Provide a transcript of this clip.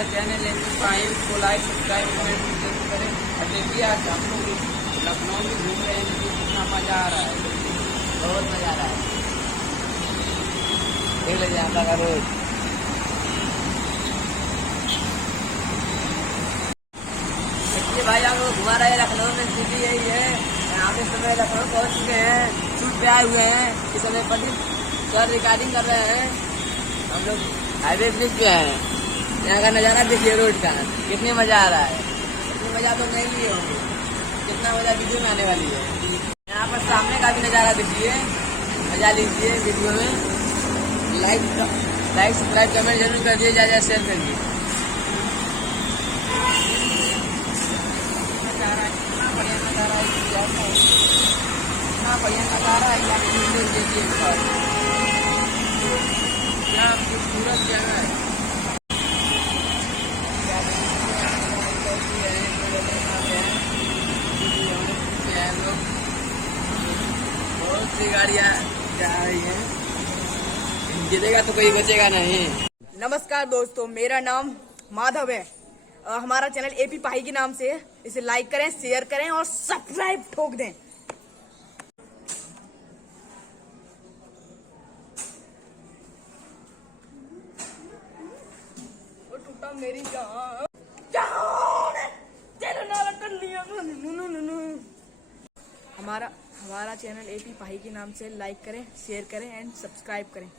हमारा चैनल है को लाइक सब्सक्राइब कमेंट जरूर करें। और देखिए आज हम लोग लखनऊ में घूम रहे हैं, देखिए कितना मजा आ रहा है, बहुत मजा आ रहा है। देख लीजिए यहाँ का रोड। देखिए भाई हम लोग घुमा रहे हैं लखनऊ में, सिटी यही है। यहाँ पे समय लखनऊ पहुँच चुके हैं, शूट पे आए हुए हैं। इस समय पति सर रिकॉर्डिंग कर रहे हैं। हम लोग हाईवे ब्रिज पे हैं। यहाँ का नज़ारा देखिए रोड का, कितनी मजा आ रहा है। इतनी मजा तो नहीं ली होगी, कितना मजा वीडियो में आने वाली है। यहाँ पर सामने का भी नज़ारा देखिए, मजा लीजिए वीडियो में। लाइक सब्सक्राइब कमेंट जरूर कर दिए, ज़्यादा शेयर करिए। कितना बढ़िया नज़ारा है, कितना बढ़िया नज़ारा है। यहाँ देखिए क्या खूबसूरत जगह है। बहुत सी गाड़ियाँ जा रही हैं, गिरेगा तो कोई बचेगा नहीं। नमस्कार दोस्तों, मेरा नाम माधव है। हमारा चैनल एपी पाही के नाम से है। इसे लाइक करें, शेयर करें और सब्सक्राइब ठोक दें। वो टूटा मेरी जान, हमारा चैनल एपी पाही के नाम से लाइक करें, शेयर करें एंड सब्सक्राइब करें।